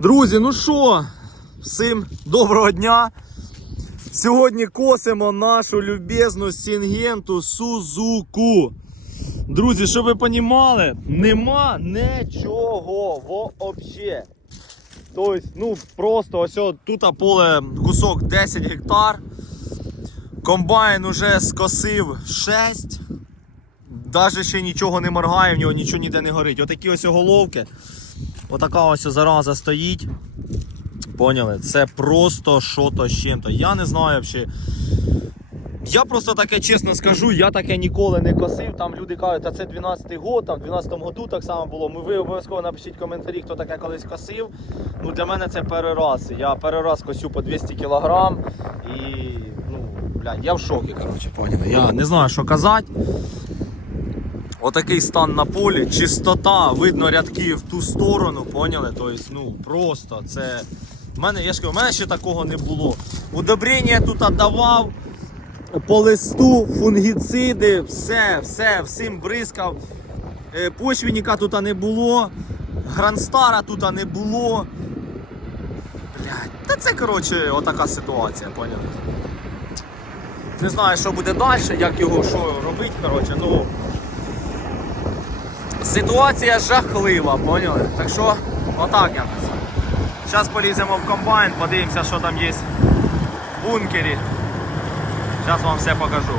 Друзі, ну що, всім доброго дня. Сьогодні косимо нашу любезну Сінгенту Сузуку. Друзі, щоб ви понімали, нема нічого вообще. Тобто, ну просто ось тут поле кусок 10 гектар. Комбайн уже скосив 6. Даже ще нічого не моргає, в нього нічого ніде не горить. Отакі ось головки. Отака ось зараза стоїть. Поняли? Це просто що-то з чим-то. Я не знаю взагалі. Я просто таке чесно скажу, я таке ніколи не косив. Там люди кажуть, а це 12-й год, там в 12-му году так само було. Ми ви обов'язково напишіть коментарі, хто таке колись косив. Ну для мене це перший раз. Я перший раз косю по 200 кг і ну, блядь, я в шокі, коротше, поняли. Я не знаю, що казати. Отакий стан на полі, чистота, видно рядки в ту сторону, поняли? Тобто, ну просто це. В мене, я ж кажу, в мене ще такого не було. Удобрення тут давав по листу, фунгіциди, все, все, всім бризкав. Е, Почвенника тут не було, гранстара тут не було. Блядь, та це коротше отака ситуація, поняли? Не знаю, що буде далі, як його що робити, коротше, ну. Ситуація жахлива, поняли? Так що, отак якось. Зараз поліземо в комбайн, подивимося, що там є в бункері. Зараз вам все покажу.